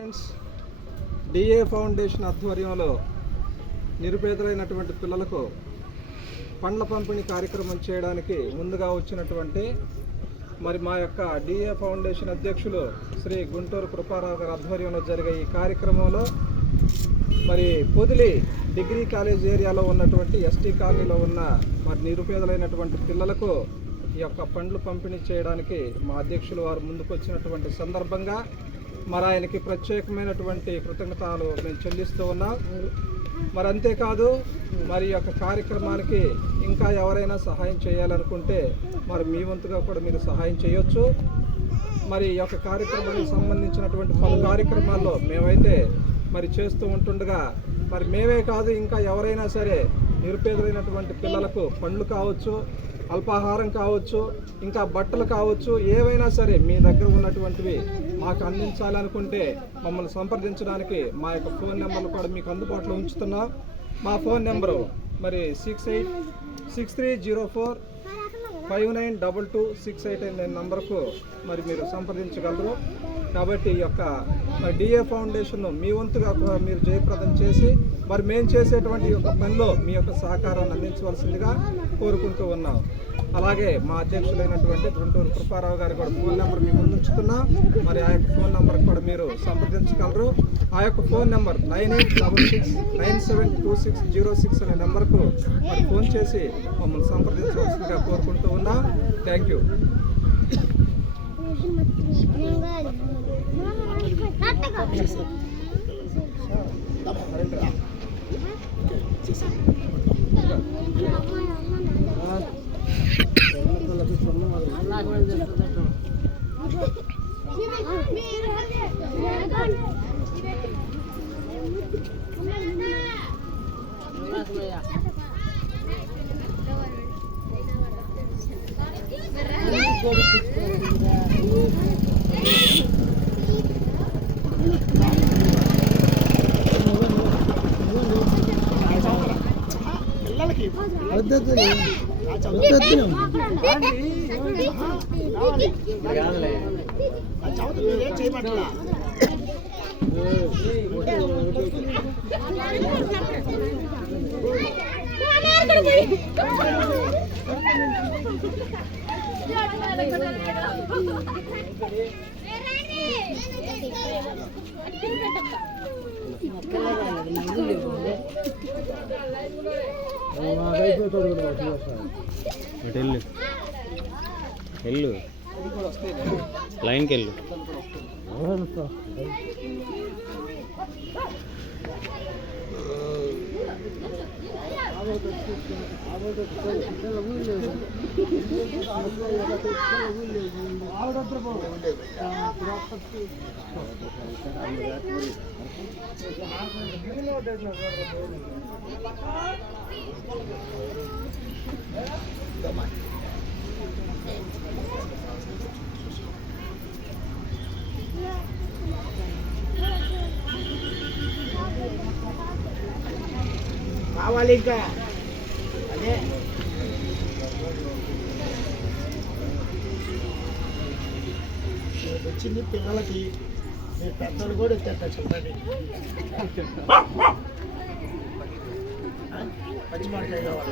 Friends, DA foundation ఆధ్వర్యంలో నిరుపేదలైనటువంటి పిల్లలకు పండ్ల పంపిణీ కార్యక్రమం చేయడానికి ముందుగా వచ్చినటువంటి మా యొక్క డిఏ ఫౌండేషన్ అధ్యక్షులు శ్రీ గుంటూరు కృపారావు గారి ఆధ్వర్యంలో జరిగే ఈ కార్యక్రమంలో పొదిలి డిగ్రీ కాలేజ్ ఏరియాలో ఉన్నటువంటి ఎస్టీ కాలనీలో ఉన్న నిరుపేదలైనటువంటి పిల్లలకు ఈ యొక్క పండ్లు పంపిణీ చేయడానికి మా అధ్యక్షులు వారు ముందుకు వచ్చినటువంటి సందర్భంగా ఆయనకి ప్రత్యేకమైనటువంటి కృతజ్ఞతలు మేము చెల్లిస్తూ ఉన్నాం. అంతేకాదు ఈ యొక్క కార్యక్రమానికి ఇంకా ఎవరైనా సహాయం చేయాలనుకుంటే మీ వంతుగా కూడా మీరు సహాయం చేయొచ్చు. ఈ యొక్క కార్యక్రమానికి సంబంధించినటువంటి పలు కార్యక్రమాల్లో మేమైతే చేస్తూ ఉంటుండగా మేమే కాదు ఇంకా ఎవరైనా సరే నిరుపేదలైనటువంటి పిల్లలకు పండ్లు కావచ్చు, అల్పాహారం కావచ్చు, ఇంకా బట్టలు కావచ్చు, ఏవైనా సరే మీ దగ్గర ఉన్నటువంటివి మాకు అందించాలనుకుంటే మమ్మల్ని సంప్రదించడానికి మా యొక్క ఫోన్ నెంబర్లు కూడా మీకు అందుబాటులో ఉంచుతున్నాం. మా ఫోన్ నెంబరు 686304592268 అనే నెంబర్కు మీరు సంప్రదించగలరు. కాబట్టి ఈ యొక్క డిఏ ఫౌండేషన్ మీ వంతుగా మీరు జయప్రదం చేసి మేము చేసేటువంటి ఈ యొక్క పనిలో మీ యొక్క సహకారాన్ని అందించవలసిందిగా కోరుకుంటూ ఉన్నాం. అలాగే మా అధ్యక్షులైనటువంటి గుంటూరు కృపారావు గారి కూడా ఫోన్ నెంబర్ మీ ముందు ఉంచుతున్నాం. ఆ యొక్క ఫోన్ నెంబర్ కూడా మీరు సంప్రదించగలరు. ఆ యొక్క ఫోన్ నెంబర్ 9866972606 అనే నెంబర్కు ఫోన్ చేసి మమ్మల్ని సంప్రదించవలసిందిగా కోరుకుంటూ ఉన్నాం. Thank you. వెళ్ళు లైన్కి వెళ్ళు. కావాలి ఇంకా అదే వచ్చింది పిల్లలకి. మీరు పెద్దలు కూడా ఇచ్చేట చెప్పండి. పచ్చిమిరపకాయ కావాలి.